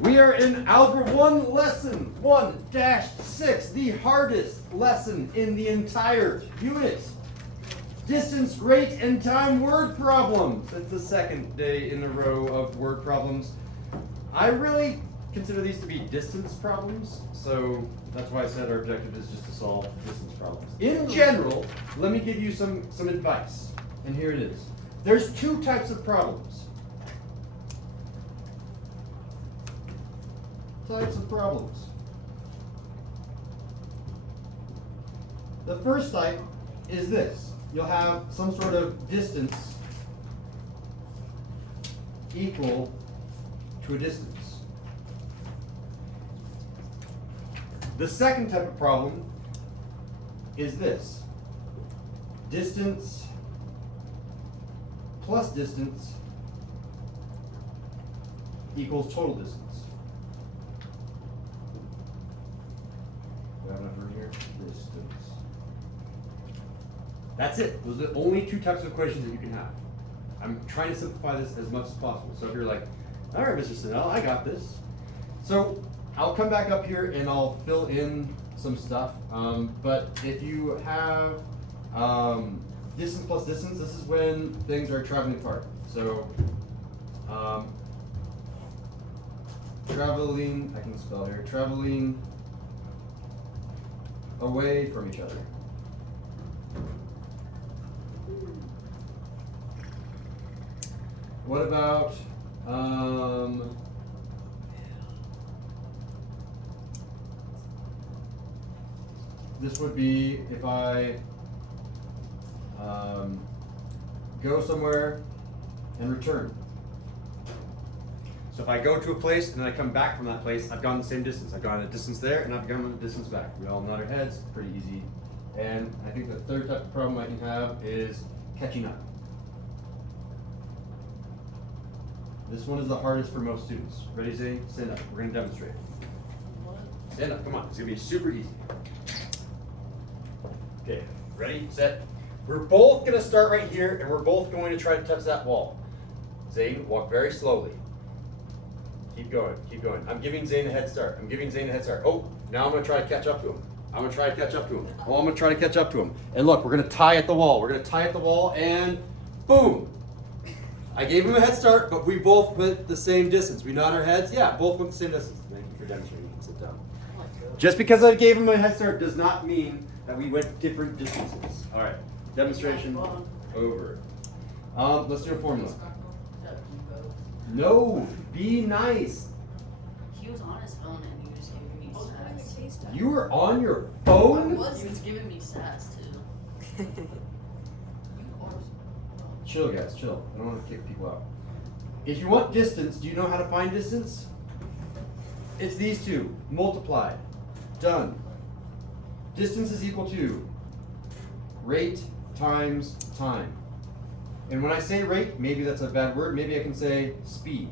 We are in Algebra 1 lesson 1-6, the hardest lesson in the entire unit. Distance, rate, and time word problems. It's the second day in a row of word problems. I really consider these to be distance problems, so that's why I said our objective is just to solve distance problems. In general, let me give you some advice, and here it is. There's two types of problems. The first type is this. You'll have some sort of distance equal to a distance. The second type of problem is this. Distance plus distance equals total distance. Do I have enough room here? Distance. That's it. Those are the only two types of equations that you can have. I'm trying to simplify this as much as possible. So if you're like, all right, Mr. Sinnell, I got this. So I'll come back up here and I'll fill in some stuff. But if you have distance plus distance, this is when things are traveling apart. So traveling, I can spell here, traveling away from each other. What about this would be if I go somewhere and return. So if I go to a place and then I come back from that place, I've gone the same distance. I've gone a distance there and I've gone a distance back. We all nod our heads, pretty easy. And I think the third type of problem I can have is catching up. This one is the hardest for most students. Ready, Zane? Stand up. We're going to demonstrate. Stand up. Come on. It's going to be super easy. Okay. Ready, set. We're both going to start right here, and we're both going to try to touch that wall. Zane, walk very slowly. Keep going. Keep going. I'm giving Zane a head start. I'm giving Zane a head start. Oh, now I'm going to try to catch up to him. I'm going to try to catch up to him. Oh, I'm going to try to catch up to him. And look, we're going to tie at the wall. We're going to tie at the wall, and boom. I gave him a head start, but we both went the same distance. We nod our heads. Yeah, both went the same distance. Thank you for demonstrating. You can sit down. Just because I gave him a head start does not mean that we went different distances. All right, demonstration over. Let's do a formula. No, be nice. He was on his phone and he was giving me sass. You were on your phone? He was giving me sass too. Chill, guys, chill. I don't want to kick people out. If you want distance, do you know how to find distance? It's these two, multiplied. Done. Distance is equal to rate times time. And when I say rate, maybe that's a bad word. Maybe I can say speed.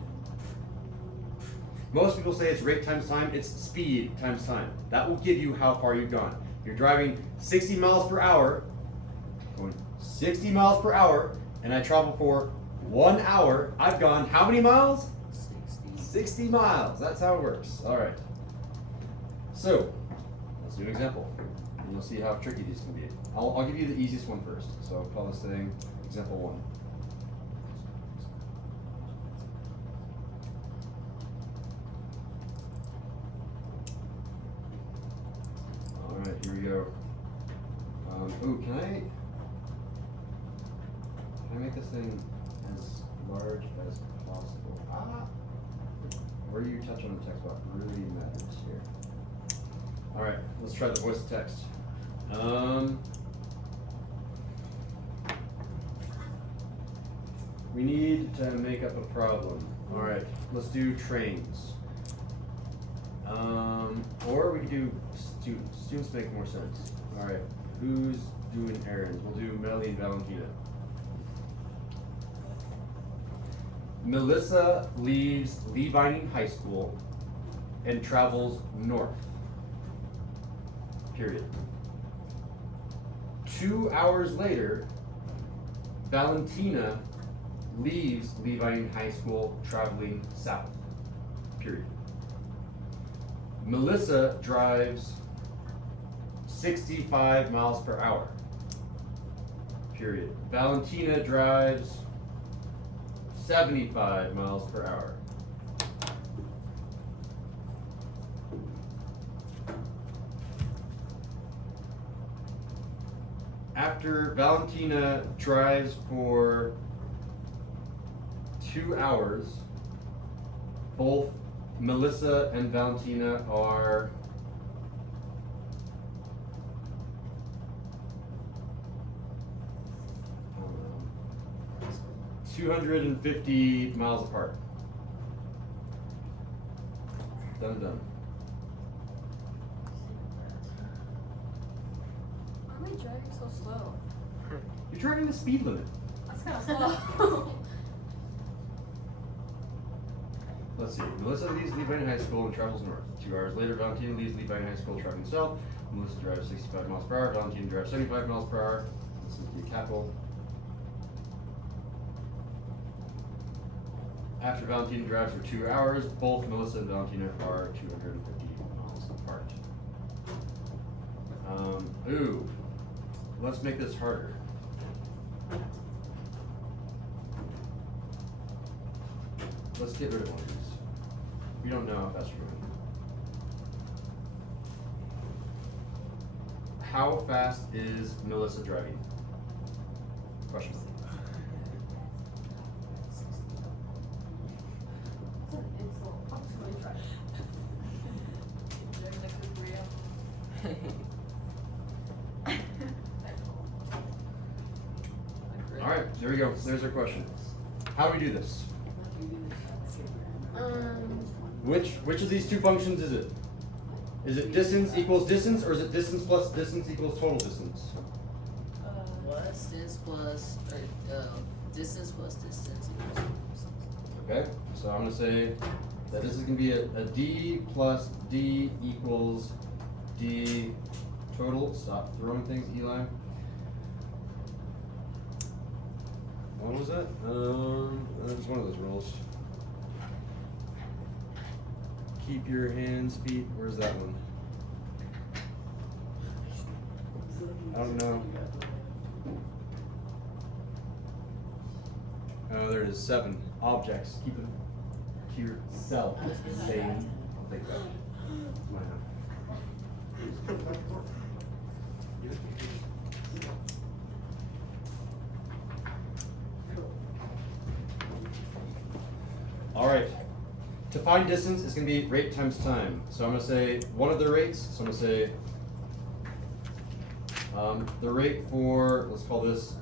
Most people say it's rate times time. It's speed times time. That will give you how far you've gone. You're driving 60 miles per hour, going 60 miles per hour, and I travel for 1 hour. I've gone how many miles? 60 miles. That's how it works. All right. So let's do an example, and you'll see how tricky these can be. I'll give you the easiest one first. So I'll call this thing example 1. All right, here we go. Can I make this thing as large as possible? Where you touch on the text box really matters here. All right, let's try the voice to text. We need to make up a problem. All right, let's do trains. Or we could do students. Students make more sense. All right, who's doing errands? We'll do Melly and Valentina. Melissa leaves Levining High School and travels north. Period. 2 hours later, Valentina leaves Levining High School traveling south. Period. Melissa drives 65 miles per hour. Period. Valentina drives 75 miles per hour. After Valentina drives for 2 hours, both Melissa and Valentina are 250 miles apart. Done. Why am I driving so slow? You're driving the speed limit. That's kind of slow. Let's see. Melissa leaves Levine High School and travels north. 2 hours later, Valentina leaves Levine High School traveling south. Melissa drives 65 miles per hour. Valentina drives 75 miles per hour. This is the capital. After Valentina drives for 2 hours, both Melissa and Valentina are 250 miles apart. Ooh, let's make this harder. Let's get rid of one of these. We don't know how fast you're going. How fast is Melissa driving? Question. All right, there we go. There's our question. How do we do this? Which of these two functions is it? Is it distance equals distance, or is it distance plus distance equals total distance? Distance plus distance plus distance equals. Okay, so I'm gonna say that this is gonna be a d plus d equals d total. Stop throwing things, Eli. What was that? That was one of those rules. Keep your hands, feet. Where's that one? I don't know. Oh, there it is. 7 objects. Keep them to yourself. Same. I'll take that. Why not? All right. To find distance, it's going to be rate times time. So I'm going to say one of the rates. So I'm going to say the rate for, let's call this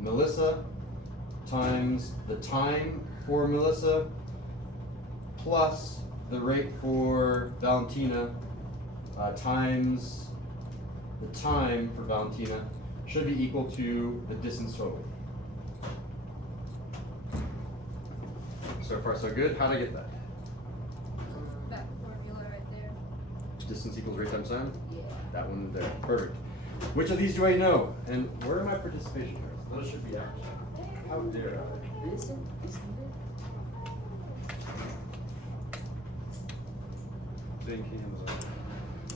Melissa, times the time for Melissa, plus the rate for Valentina, times the time for Valentina, should be equal to the distance total. So far so good. How'd I get that? That formula right there. Distance equals rate times time? Yeah. That one there. Perfect. Which of these do I know? And where are my participation cards? Those should be out. How dare I? Isn't it?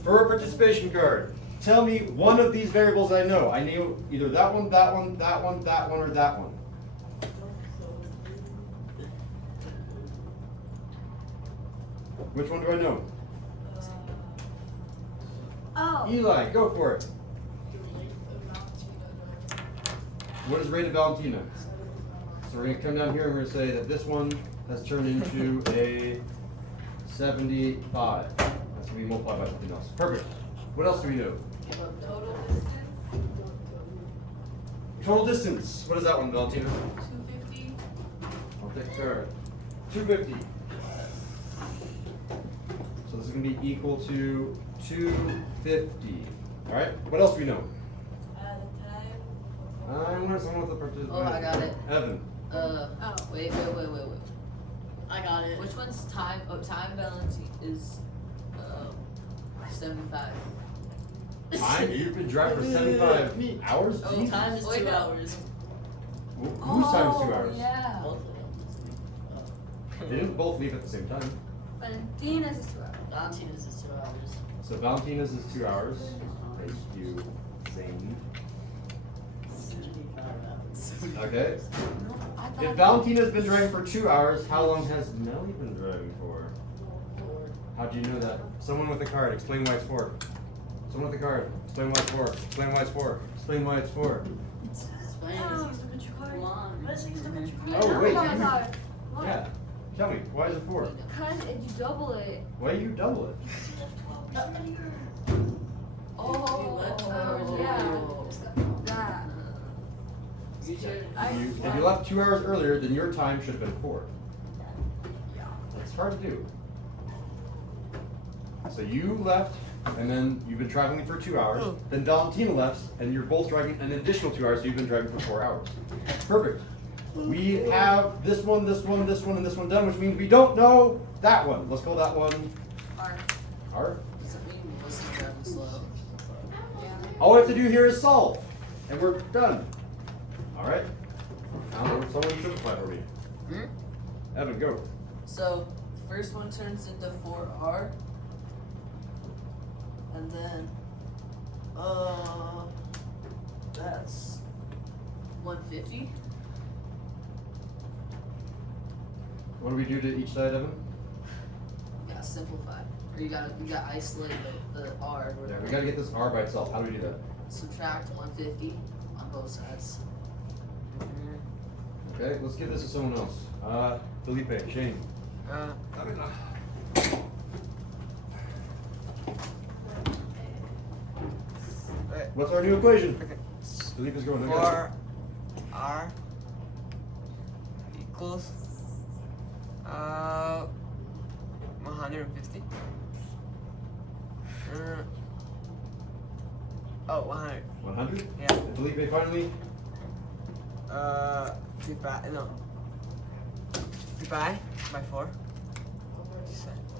For a participation card, tell me one of these variables I know. I knew either that one, that one, that one, that one, or that one. Which one do I know? Oh. Eli, go for it. What is rate of Valentina? So we're going to come down here and we're going to say that this one has turned into a 75. That's going to be multiplied by something else. Perfect. What else do we know? Total distance. Total distance. What is that one, Valentina? 250. I'll take care. 250. So this is going to be equal to 250. All right. What else do we know? I want someone with a participant. Oh, I got it. Evan. Wait. I got it. Which one's time? Oh, time Valentine is 75. Time? You've been driving for 75 hours? Oh, Jesus. time is 2 hours. Whose time is 2 hours? Yeah. They didn't both leave at the same time. Valentina's is 2 hours. Valentina's is 2 hours. So Valentina's is 2 hours. Thank you, Zane. 75 hours. Okay. I If thought Valentina's been driving for 2 hours, how long has Melly been driving for? 4. How do you know that? Someone with a card, explain why it's 4. Someone with a card, explain why it's 4. Explain why it's 4. Explain why it's 4. Explain. Come on. Oh, wait, Oh my you- god. Why? Yeah. Tell me, why is it 4? Because you double it. Why do you double it? Oh, yeah. That. You should. If you left 2 hours earlier, then your time should have been 4. It's hard to do. So you left, and then you've been traveling for 2 hours. Then Valentina left, and you're both driving an additional 2 hours, so you've been driving for 4 hours. Perfect. We have this one, this one, this one, and this one done, which means we don't know that one. Let's call that one R. Doesn't mean Melissa's driving slow. All we have to do here is solve, and we're done. All right. Now someone simplify for me. Evan, go. So the first one turns into 4R, and then that's 150. What do we do to each side, Evan? You gotta simplify, or you gotta isolate the R. Yeah, we gotta get this R by itself. How do we do that? Subtract 150 on both sides. Okay, let's give this to someone else. Felipe, Shane. What's our new equation? Okay. Felipe's going. Okay. 4R equals 150. 100. 100? Yeah. And Felipe finally? Divide by 4.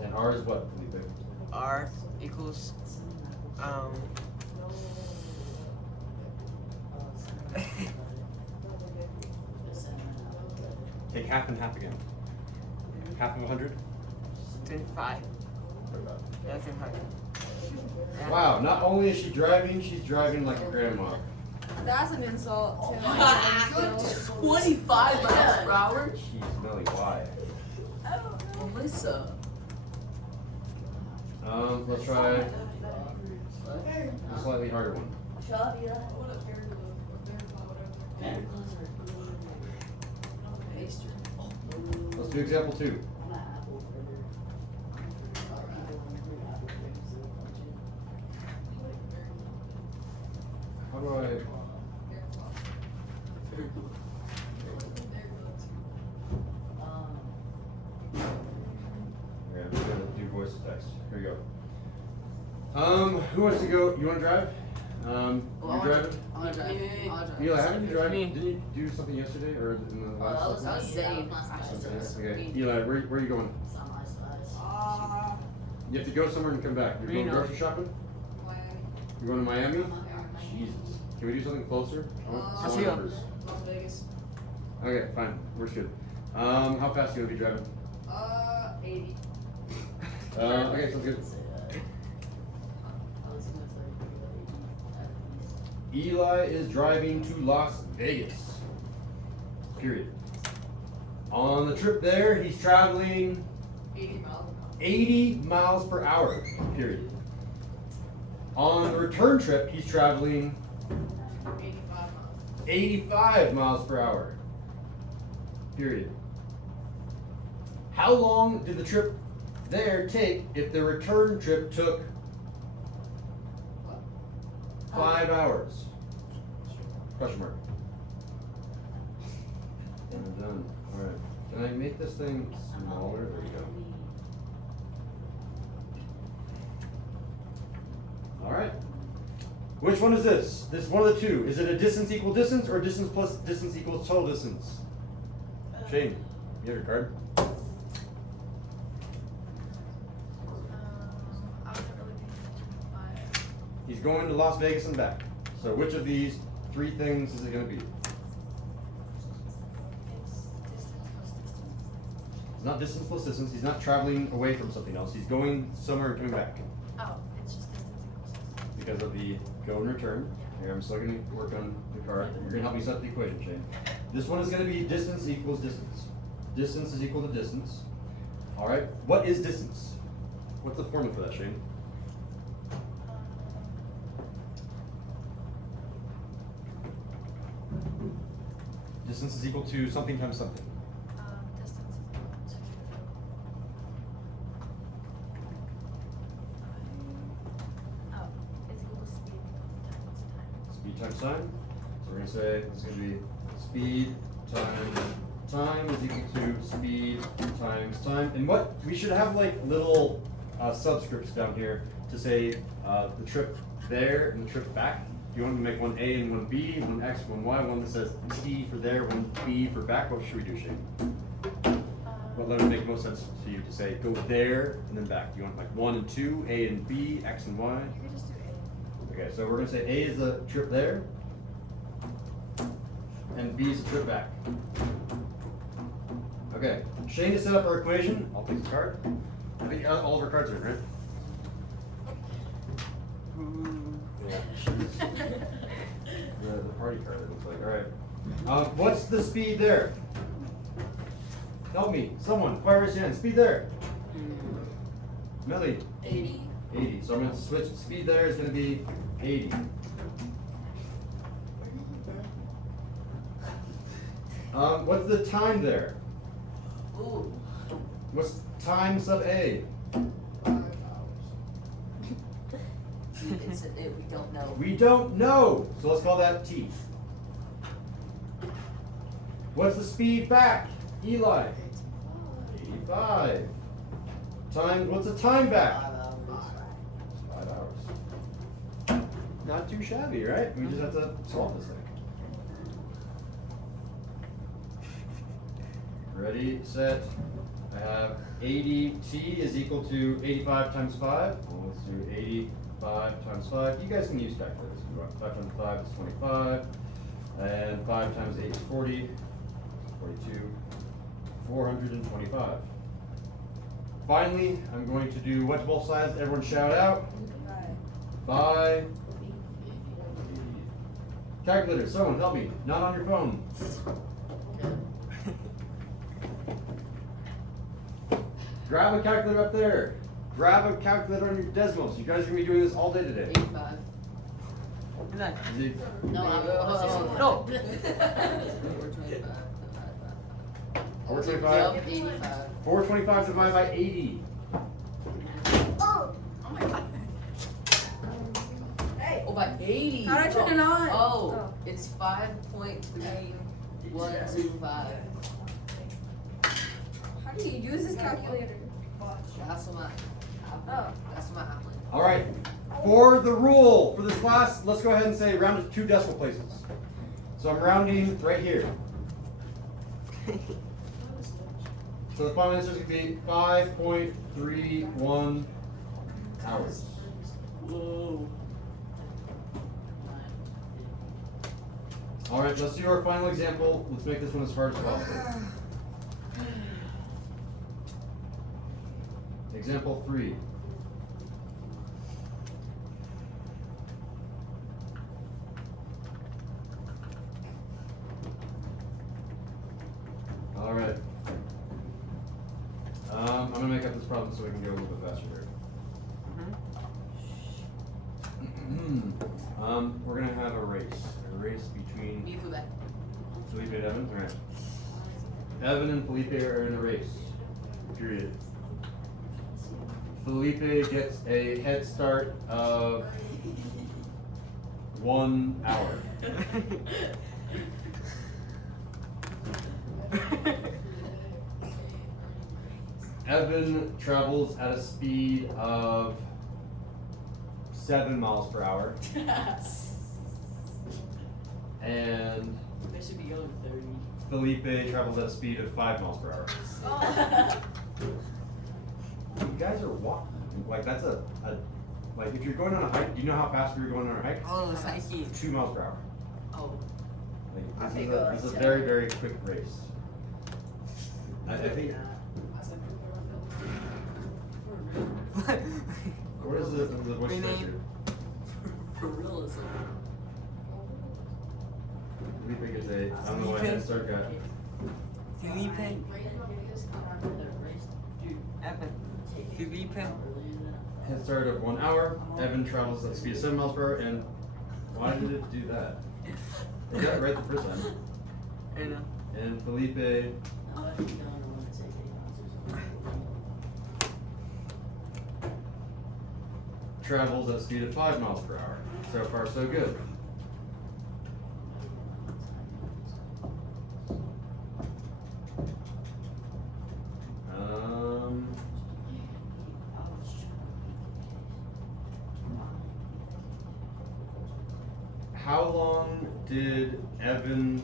And R is what, Felipe? R equals Take half and half again. Half of 100? 25. Yeah, 25. Yeah. Wow, not only is she driving, she's driving like a grandma. That's an insult to my Ah, skills. 25 miles per hour. Jeez, Melly, why? Melissa. Let's try a slightly harder one. Let's do example 2. How do I? Okay, I'm just gonna do voice to text. Here you go. Who wants to go? You want to drive? You driving? I'm gonna drive. Eli, haven't you driven? Me. Didn't you do something yesterday or in the Oh, last that was lesson? Zane. Okay. Eli, where are you going? You have to go somewhere and come back. You're going Reno. grocery shopping? You're going to Miami? Jesus. Can we do something closer? I want phone Paseo. numbers. Okay, fine. We're good. How fast are you gonna be driving? 80. Okay, sounds good. Eli is driving to Las Vegas. Period. On the trip there, he's traveling 80 miles per hour. Period. On the return trip, he's traveling 85 miles per hour. Period. How long did the trip there take if the return trip took 5 hours? Question mark. And I'm done. Alright. Can I make this thing smaller? There we go. Alright. Which one is this? This is one of the two. Is it a distance equal distance or distance plus distance equals total distance? Shane, you have your card? He's going to Las Vegas and back. So which of these 3 things is it going to be? It's not distance plus distance. He's not traveling away from something else. He's going somewhere and coming back Oh, it's just distance equals distance. because of the go and return. Here, I'm still going to work on the card. You're going to help me set the equation, Shane. This one is going to be distance equals distance. Distance is equal to distance. All right. What is distance? What's the formula for that, Shane? Distance is equal to something times something. Distance is equal to. Oh, it's equal to speed times time. Speed times time. So we're going to say it's going to be speed times time is equal to speed times time. And what we should have like little subscripts down here to say the trip there and the trip back. Do you want to make one A and one B, one X, one Y, one that says T for there, one B for back? What should we do, Shane? What letter would make most sense to you to say go there and then back? Do you want like 1 and 2, A and B, X and Y? You could just do A. Okay, so we're going to say A is the trip there, and B is the trip back. Okay, Shane has set up our equation. I'll take the card. I think all of our cards are in, right? The party card, it looks like. Alright. What's the speed there? Help me. Someone. Fire raise your hand. Speed there. Millie. 80. 80. So I'm going to switch. Speed there is going to be 80. What's the time there? Ooh. What's time sub A? 5 hours. We don't know. We don't know. So let's call that T. What's the speed back? Eli. 85. Time. What's the time back? 5 hours. 5 hours. Not too shabby, right? We just have to solve this thing. Ready, set. I have 80T is equal to 85 times 5. Well, let's do 85 times 5. You guys can use calculators if you want. 5 times 5 is 25. And 5 times 8 is 40. 42. 425. Finally, I'm going to do what to both sides. Everyone shout out. 5. Calculator, someone help me. Not on your phone. Grab a calculator up there. Grab a calculator on your decimals. You guys are going to be doing this all day today. 85. None. Is it- No, I'm No. 425? Yep, 85. 425 divided by 80. Oh my god. Oh, by 80. How'd I turn it on? Oh, it's 5.3125. How do you use this calculator? That's what my Oh. That's what my applet. All right. For the rule for this class, let's go ahead and say round to 2 decimal places. So I'm rounding right here. So the final answer is going to be 5.31 hours. Whoa. All right, let's do our final example. Let's make this one as hard as possible. Example 3. All right. I'm gonna make up this problem so we can go a little bit faster here. We're gonna have a race between Me for that. Felipe and Evan. All right. Evan and Felipe are in a race. Period. Felipe gets a head start of 1 hour. Evan travels at a speed of 7 miles per hour. And They should be going 30. Felipe travels at a speed of 5 miles per hour. You guys are walking. Like that's a like if you're going on a hike, do you know how fast you're going on a hike? Oh, it's hiking. 2 miles per hour. Oh. Like, Okay, this is a very, very quick race. I think What is the voice Rename. texture? For real, it's like. Felipe gets a, I don't know what head start got. Felipe. Evan. Felipe. Head start of 1 hour. Evan travels at the speed of 7 miles per hour. And why did it do that? They got it right the first time. I know. And Felipe travels at a speed of 5 miles per hour. So far, so good. How long did Evan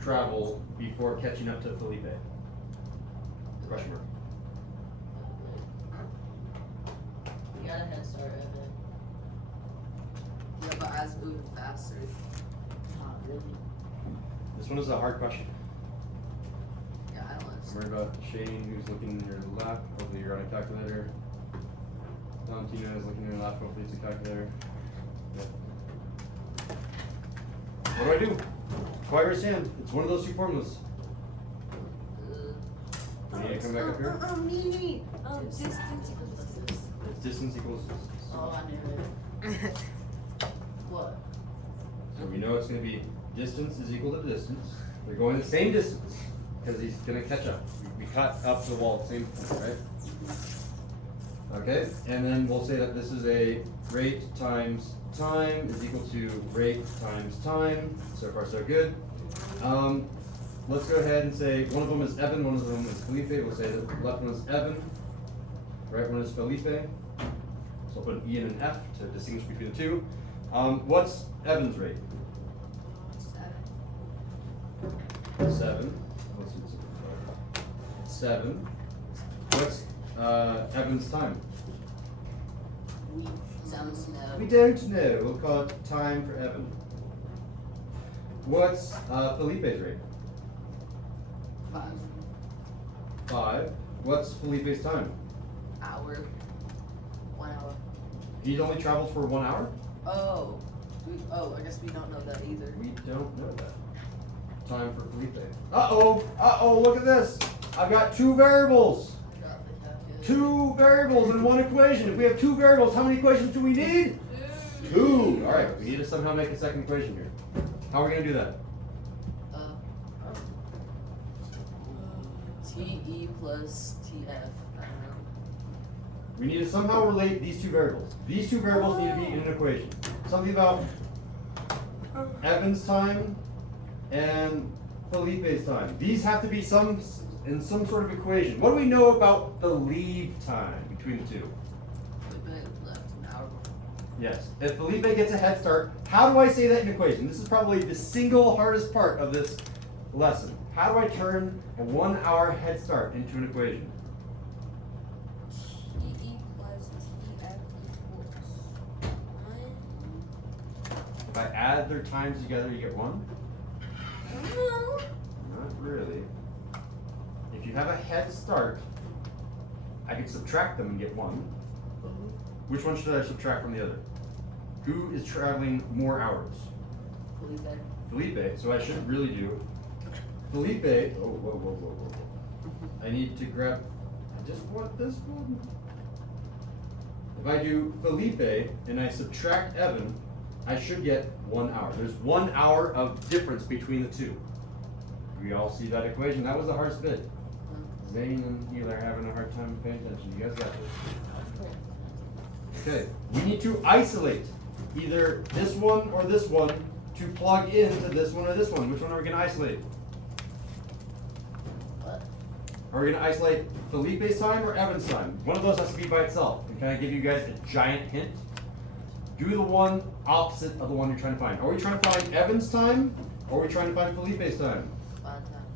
travel before catching up to Felipe? Question mark. You got a head start, Evan. Yeah, but I was moving faster. Not really. This one is a hard question. Yeah, I don't I'm understand. worried about Shane, who's looking in your lap. Hopefully you're on a calculator. Valentina is looking in your lap. Hopefully it's a calculator. Yep. What do? Quiet your stand. It's one of those two formulas. We need to come back up here. Me. Distance equals distance. It's distance equals distance. Oh, I knew it. What? So we know it's going to be distance is equal to distance. They're going the same distance because he's going to catch up. We cut up to the wall at the same point, right? Okay, and then we'll say that this is a rate times time is equal to rate times time. So far, so good. Let's go ahead and say one of them is Evan, one of them is Felipe. We'll say that the left one is Evan, right one is Felipe. So I'll put an E and an F to distinguish between the two. What's Evan's rate? 7. Let's see, 7. What's Evan's time? We sounds no. We don't know. We'll call it time for Evan. What's Felipe's rate? 5 5. What's Felipe's time? hour. 1 hour. He's only traveled for 1 hour? Oh. I guess we don't know that either. We don't know that. Time for Felipe. Uh-oh, look at this. I've got 2 variables. I got the calculator. 2 variables in one equation. If we have 2 variables, how many equations do we need? 2. All right, we need to somehow make a second equation here. How are we going to do that? TE plus TF. I don't know. We need to somehow relate these 2 variables. These 2 variables need to be in an equation. Something about Evan's time and Felipe's time. These have to be in some sort of equation. What do we know about the leave time between the 2? Felipe left an hour before. Yes. If Felipe gets a head start, how do I say that in equation? This is probably the single hardest part of this lesson. How do I turn a 1 hour head start into an equation? TE plus TF equals 1. If I add their times together, you get 1? No. Not really. If you have a head start, I can subtract them and get 1. Which one should I subtract from the other? Who is traveling more hours? Felipe. Felipe, so I shouldn't really do Felipe. Oh, whoa. I need to grab, I just want this one. If I do Felipe and I subtract Evan, I should get 1 hour. There's 1 hour of difference between the 2. We all see that equation. That was the hardest bit. Zane and Eli are having a hard time paying attention. You guys got this. Okay, we need to isolate either this one or this one to plug into this one or this one. Which one are we going to isolate? What? Are we going to isolate Felipe's time or Evan's time? One of those has to be by itself. And can I give you guys a giant hint? Do the one opposite of the one you're trying to find. Are we trying to find Evan's time or are we trying to find Felipe's time? Fine time.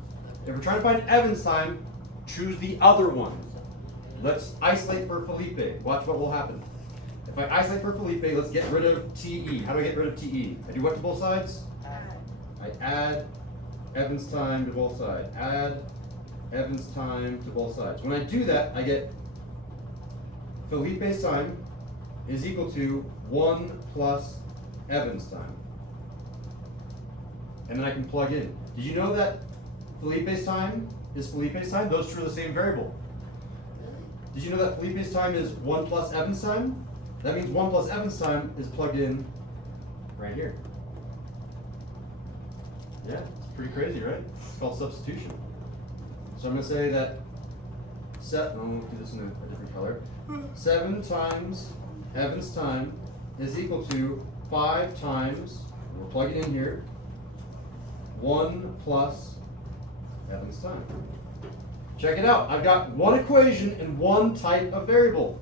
If we're trying to find Evan's time, choose the other one. Let's isolate for Felipe. Watch what will happen. If I isolate for Felipe, let's get rid of TE. How do I get rid of TE? I do what to both sides? I add Evan's time to both sides. Add Evan's time to both sides. When I do that, I get Felipe's time is equal to 1 plus Evan's time. And then I can plug in. Did you know that Felipe's time is Felipe's time? Those two are the same variable. Did you know that Felipe's time is 1 plus Evan's time? That means 1 plus Evan's time is plugged in right here. Yeah, it's pretty crazy, right? It's called substitution. So I'm going to say that I'm going to do this in a different color. 7 times Evan's time is equal to 5 times, we're plugging in here, 1 plus Evan's time. Check it out. I've got one equation and one type of variable.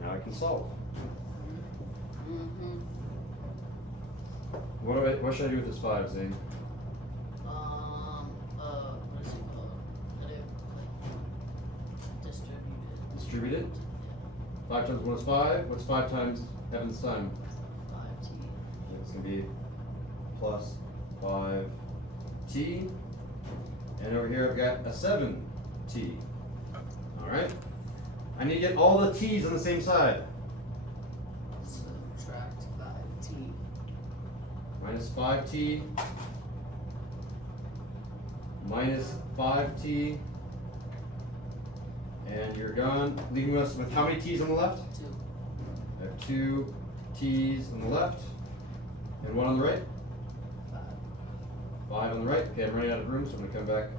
Now I can solve. Mm-hmm. What should I do with this 5, Zane? What is it called? Let it, distribute it. Distribute it? 5 times 1 is 5. What's 5 times Evan's time? 5t. It's going to be plus 5t. And over here I've got a 7t. Alright? I need to get all the t's on the same side. Subtract 5t. Minus 5t. Minus 5t. And you're done, leaving us with how many t's on the left? 2. I have 2 t's on the left. And 1 on the right? 5. 5 on the right. Okay, I'm running out of room, so I'm going to come back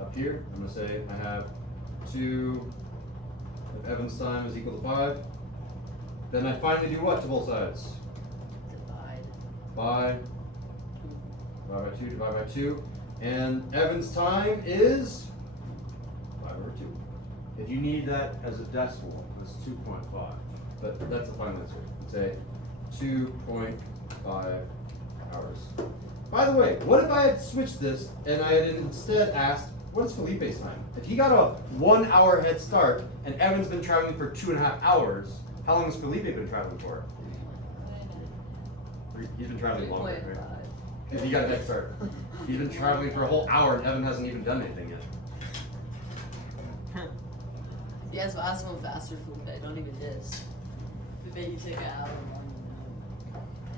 up here. I'm going to say I have 2 of Evan's time is equal to 5. Then I finally do what to both sides? Divide. Divide by 2, divide by 2. And Evan's time is 5 over 2. If you need that as a decimal, it's 2.5. But that's the final answer. It's a 2.5 hours. By the way, what if I had switched this and I had instead asked, what is Felipe's time? If he got a 1 hour head start and Evan's been traveling for 2.5 hours, how long has Felipe been traveling for? He's been traveling longer, right? 3.5. Because he got a head start. He's been traveling for a whole hour and Evan hasn't even done anything yet. You guys ask one faster, Felipe. Don't even diss. Felipe, you take an hour long.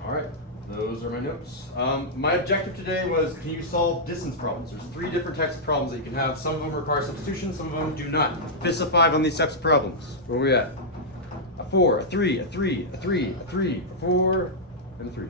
Alright, those are my notes. My objective today was, can you solve distance problems? There's 3 different types of problems that you can have. Some of them require substitution, some of them do not. Fists of 5 on these types of problems. Where are we at? A 4, a 3, a 3, a 3, a 3, a 4, and a 3.